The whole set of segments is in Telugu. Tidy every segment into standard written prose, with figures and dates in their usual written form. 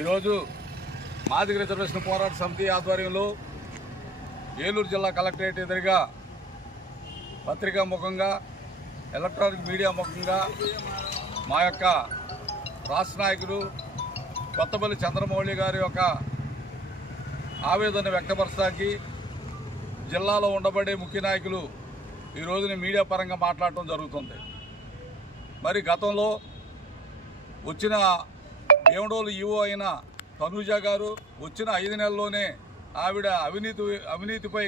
ఈరోజు మాదిగ రిజర్వేషన్ పోరాట సమితి ఆధ్వర్యంలో ఏలూరు జిల్లా కలెక్టరేట్ ఎదురుగా పత్రికా ముఖంగా ఎలక్ట్రానిక్ మీడియా ముఖంగా మా యొక్క రాష్ట్ర నాయకులు కొత్తపల్లి చంద్రమౌళి గారి యొక్క ఆవేదన వ్యక్తపరచడానికి జిల్లాలో ఉండబడే ముఖ్య నాయకులు ఈ రోజున మీడియా పరంగా మాట్లాడటం జరుగుతుంది. మరి గతంలో వచ్చిన ఏమడోలు ఈవో అయిన తనూజ గారు వచ్చిన 5 నెలల్లోనే ఆవిడ అవినీతిపై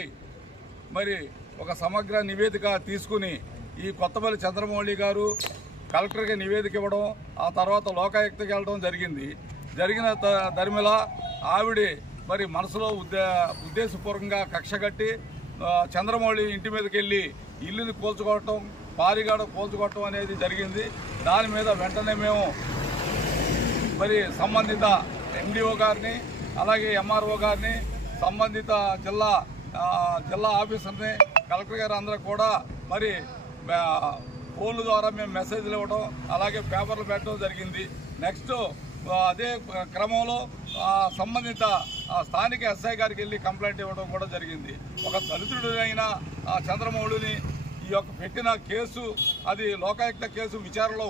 మరి ఒక సమగ్ర నివేదిక తీసుకుని ఈ కొత్తపల్లి చంద్రమౌళి గారు కలెక్టర్కి నివేదిక ఇవ్వడం, ఆ తర్వాత లోకాయుక్తకి వెళ్ళడం జరిగిన దరిమిల ఆవిడ మరి మనసులో ఉద్దేశపూర్వకంగా కక్ష కట్టి చంద్రమౌళి ఇంటి మీదకి వెళ్ళి ఇల్లుని కూల్చుకోవటం, పారిగాడ కూల్చుకోవటం అనేది జరిగింది. దాని మీద వెంటనే మేము మరి సంబంధిత ఎండిఓ గారిని అలాగే ఎంఆర్ఓ గారిని సంబంధిత జిల్లా ఆఫీసర్ని కలెక్టర్ గారు అందరూ కూడా మరి ఫోన్ల ద్వారా మేము మెసేజ్లు ఇవ్వడం అలాగే పేపర్లు పెట్టడం జరిగింది. నెక్స్ట్ అదే క్రమంలో సంబంధిత స్థానిక ఎస్ఐ గారికి వెళ్ళి కంప్లైంట్ ఇవ్వడం కూడా జరిగింది. ఒక దళితుడైన చంద్రమౌళిని ఈ యొక్క పెట్టిన కేసు అది లోకాయుక్త కేసు విచారణలో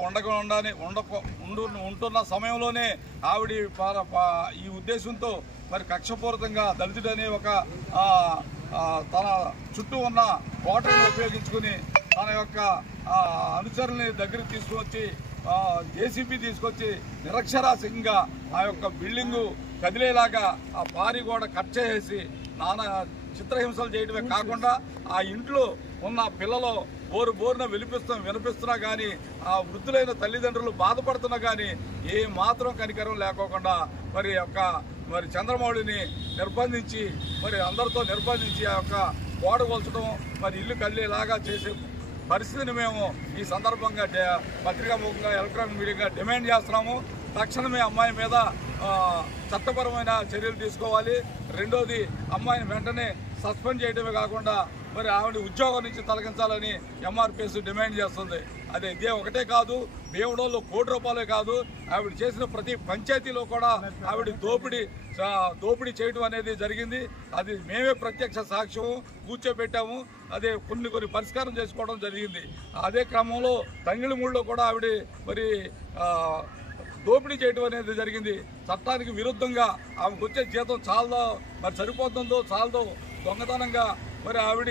ఉంటున్న సమయంలోనే ఆవిడ ఈ ఉద్దేశంతో మరి కక్షపూరితంగా దళితుడనే ఒక తన చుట్టూ ఉన్న కోటను ఉపయోగించుకుని తన యొక్క అనుచరుల్ని దగ్గరికి తీసుకువచ్చి జేసీబీ తీసుకొచ్చి నిరక్షరాస్యంగా ఆ యొక్క బిల్డింగు కదిలేలాగా ఆ పారి కూడా కట్ చేసి నానా చిత్రహింసలు చేయడమే కాకుండా ఆ ఇంట్లో ఉన్న పిల్లలు బోరున వినిపిస్తున్నా కానీ ఆ వృద్ధులైన తల్లిదండ్రులు బాధపడుతున్నా కానీ ఏ మాత్రం కనికరం లేకోకుండా మరి చంద్రమౌళిని నిర్బంధించి మరి అందరితో నిర్బంధించి ఆ యొక్క గోడ కొల్చడం మరి ఇల్లు కదిలేలాగా చేసే పరిస్థితిని మేము ఈ సందర్భంగా పత్రికా ముఖంగా ఎలక్ట్రానిక్ మీడియాగా డిమాండ్ చేస్తున్నాము. తక్షణమే అమ్మాయి మీద చట్టపరమైన చర్యలు తీసుకోవాలి. రెండోది అమ్మాయిని వెంటనే సస్పెండ్ చేయడమే కాకుండా మరి ఆవిడ ఉద్యోగం నుంచి తొలగించాలని ఎంఆర్పిఎస్ డిమాండ్ చేస్తుంది. అదే ఇదే ఒకటే కాదు, భీమడోళ్ళు ₹1 కాదు, ఆవిడ చేసిన ప్రతి పంచాయతీలో కూడా ఆవిడ దోపిడీ చేయడం అనేది జరిగింది. అది మేమే ప్రత్యక్ష సాక్ష్యం కూర్చోబెట్టాము. అదే కొన్ని పరిష్కారం చేసుకోవడం జరిగింది. అదే క్రమంలో తంగిళమూడిలో కూడా ఆవిడ మరి దోపిడీ చేయడం అనేది జరిగింది. చట్టానికి విరుద్ధంగా ఆమెకు వచ్చే జీతం మరి సరిపోతుందో చాలదో దొంగతనంగా మరి ఆవిడ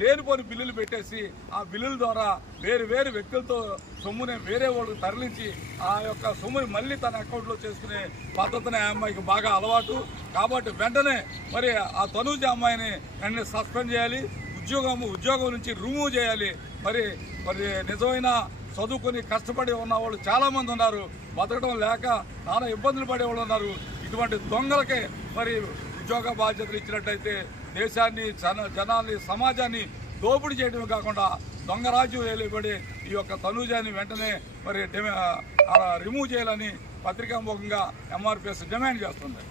లేనిపోని బిల్లులు పెట్టేసి ఆ బిల్లుల ద్వారా వేరు వ్యక్తులతో సొమ్ముని వేరే వాళ్ళకి తరలించి ఆ యొక్క సొమ్ముని మళ్ళీ తన అకౌంట్లో చేసుకునే పద్ధతిని ఆ అమ్మాయికి బాగా అలవాటు. కాబట్టి వెంటనే మరి ఆ తనూజ అమ్మాయిని వెంటనే సస్పెండ్ చేయాలి, ఉద్యోగం నుంచి రిమూవ్ చేయాలి. మరి నిజమైన చదువుకొని కష్టపడి ఉన్న వాళ్ళు చాలామంది ఉన్నారు, బతకడం లేక నానా ఇబ్బందులు పడేవాళ్ళు ఉన్నారు. ఇటువంటి దొంగలకే మరి ఉద్యోగ బాధ్యతలు ఇచ్చినట్టయితే దేశాన్ని జనాల్ని సమాజాన్ని దోపిడీ చేయడమే కాకుండా దొంగరాజ్యం ఏలిపడి ఈ యొక్క తనూజాని వెంటనే మరి రిమూవ్ చేయాలని పత్రికాముఖంగా ఎంఆర్పిఎస్ డిమాండ్ చేస్తుంది.